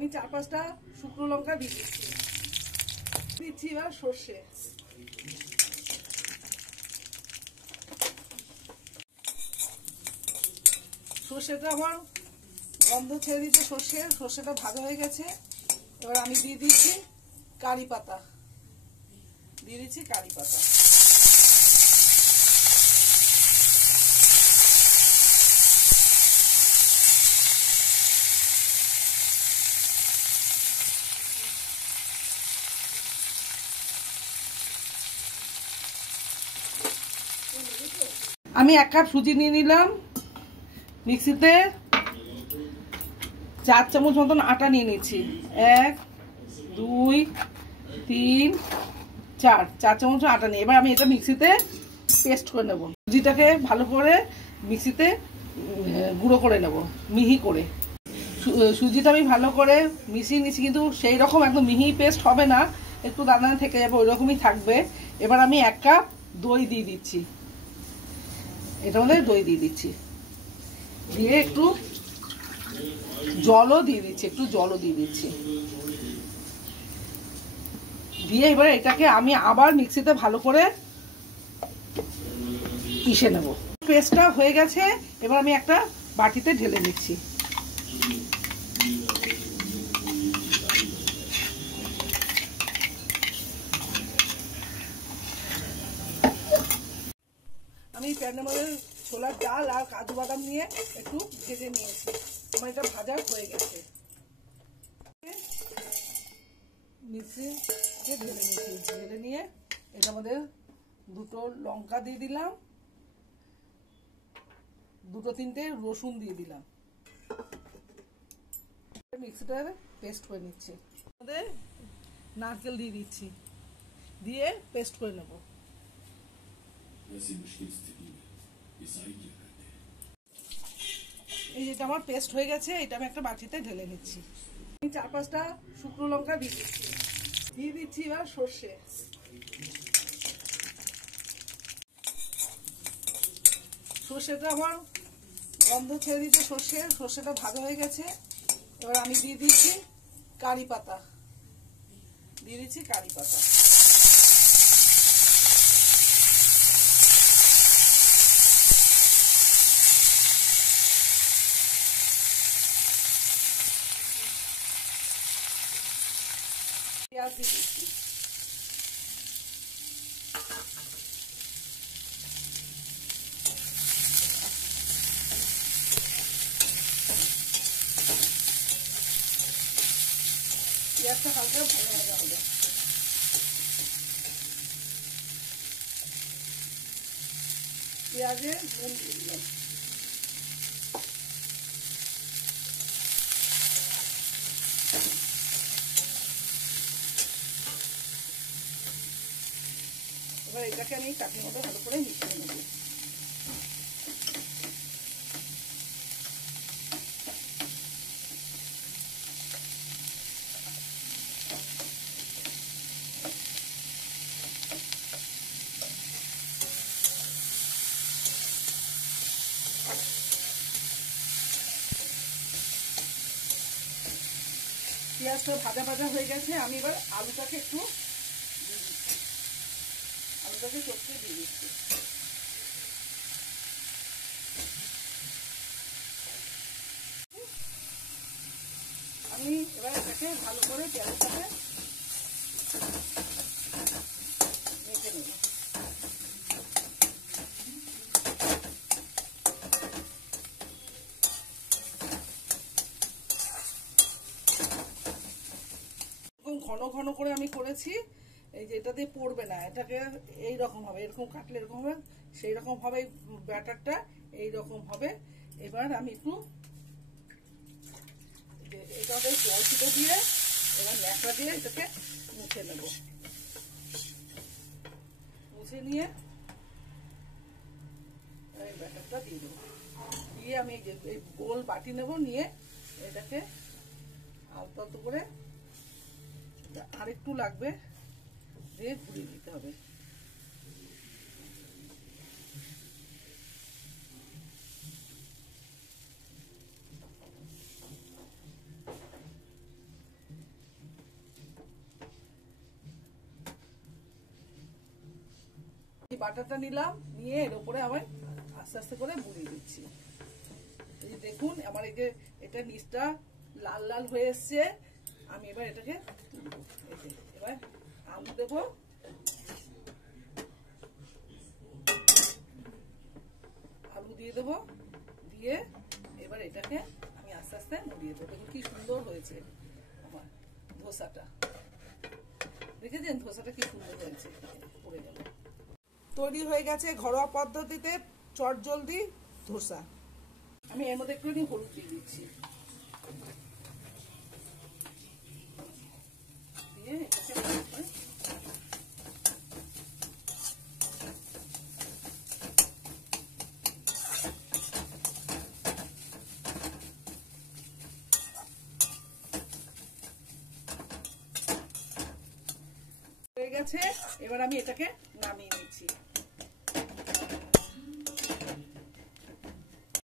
আমি 4-5টা শুকনো লঙ্কা দিয়ে দিচ্ছি এবার সর্ষে। সর্ষেটা আমার গন্ধ ছেড়ে দিচ্ছে, সর্ষেটা ভাজা হয়ে গেছে। এবার আমি দিয়ে দিচ্ছি কারি পাতা, আমি 1 কাপ সুজি নিয়ে নিলাম। মিক্সিতে 4 চামচ মতন আটা নিয়ে নিচ্ছি। 1 2 3 4 চামচ আটা নিয়ে এবার আমি এটা মিক্সিতে পেস্ট করে নেব। সুজিটাকে ভালো করে মিক্সিতে গুঁড়ো করে নেব, মিহি করে। সুজিটা আমি ভালো করে মিশিয়ে নিচ্ছি, কিন্তু সেই রকম একদম মিহি পেস্ট হবে না, একটু দানা থেকে যাবে, ওই রকমই থাকবে। এবার আমি 1 কাপ দই দিয়ে দিচ্ছি, এটার মধ্যে দই দিয়ে দিচ্ছি, দিয়ে একটু জলও দিয়ে দিচ্ছি, দিয়ে এবার এটাকে আমি আবার মিক্সিতে ভালো করে পিষে নেব। পেস্টটা হয়ে গেছে, এবার আমি একটা বাটিতে ঢেলে নিচ্ছি। আমি প্যানের মধ্যে ছোলার ডাল আর কাজু বাদাম নিয়ে একটু ভেজে নিয়েছি, আমার এটা ভাজা হয়ে গেছে। মিক্সিতে ঢেলে নিয়ে এটার মধ্যে 2টো লঙ্কা দিয়ে দিলাম, 2-3টে রসুন দিয়ে দিলাম, মিক্সিটা পেস্ট করে নিচ্ছি। নারকেল দিয়ে দিচ্ছি, দিয়ে পেস্ট করে নেব। এই যেটা আমার পেস্ট হয়ে গেছে, এটা আমি একটা বাটিতে ঢেলে নিচ্ছি। আমি 4-5টা শুকনো লঙ্কা দিয়ে দিচ্ছি এবার সর্ষে। সর্ষেটা আমার গন্ধ ছেড়ে দিচ্ছে, সর্ষেটা ভাজা হয়ে গেছে। এবার আমি দিয়ে দিচ্ছি কারি পাতা, পেঁয়াজ দিয়ে দিচ্ছি। পেঁয়াজটা হালকা ভালো ভাজা হবে। পেঁয়াজে নুন দিয়ে দিলাম, এবার এটাকে আমি চাটনির মধ্যে ভালো করে মিশিয়ে নেব। পেঁয়াজটা ভাজা হয়ে গেছে, আমি এবার আলুটাকে চটকে দিয়ে দিচ্ছি। আমি এবার এটাকে ভালো করে পেঁয়াজের সাথে মেখে নেব। ঘন ঘন করে আমি করেছি, এই যে এটা দিয়ে পড়বে না, এটাকে এইরকম হবে, এরকম কাটলে এরকম হবে, সেই রকম হবে ব্যাটারটা, এইরকম হবে। এবার আমি একটু এটাতে জল ছিটে দিয়ে এবার ন্যাকড়া দিয়ে এটাকে মুছে নেব। মুছে নিয়ে এই ব্যাটারটা দিয়ে দেবো, দিয়ে আমি এই গোল বাটি নেব, নিয়ে এটাকে আলতো আলতো করে আরেকটু লাগবে দিয়ে ঘুরিয়ে দিতে হবে। বাটারটা নিলাম, নিয়ে এর উপরে আবার আস্তে আস্তে করে বুলিয়ে দিচ্ছি। এই দেখুন আমার এটা নিচটা লাল লাল হয়ে এসছে। আমি এবার এটাকে এবার আলু দেবো, আলু দিয়ে দেবো, দিয়ে এবার এটাকে আমি আস্তে আস্তে মুড়িয়ে দেবো। দেখুন কি সুন্দর হয়েছে আমার ধোসাটা, দেখেছেন ধোসাটা কি সুন্দর হয়েছে, পড়ে গেল। তৈরি হয়ে গেছে ঘরোয়া পদ্ধতিতে চটজলদি ধোসা। আমি এর মধ্যে একটু হলুদ দিয়ে দিচ্ছি, দিয়ে এটাকে হয়ে গেছে। এবার আমি এটাকে নামিয়ে নিচ্ছি।